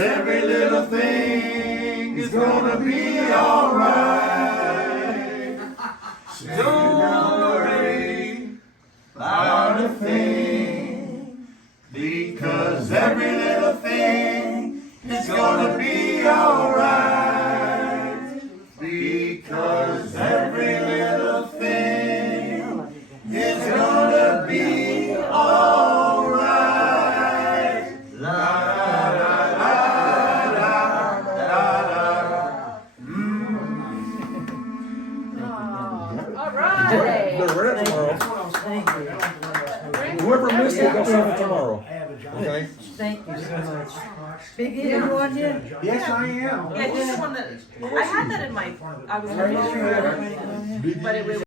every little thing is gonna be alright. So don't worry about a thing, because every little thing is gonna be alright. Because every little thing is gonna be alright. La la la la la la. All right. They're rare tomorrow. Whoever missed it, they'll have it tomorrow. Okay? Thank you so much. Big hit, you on yet? Yes, I am. Yeah, just one that I had that in my. I was Are you looking sure for, everybody on here? but it was.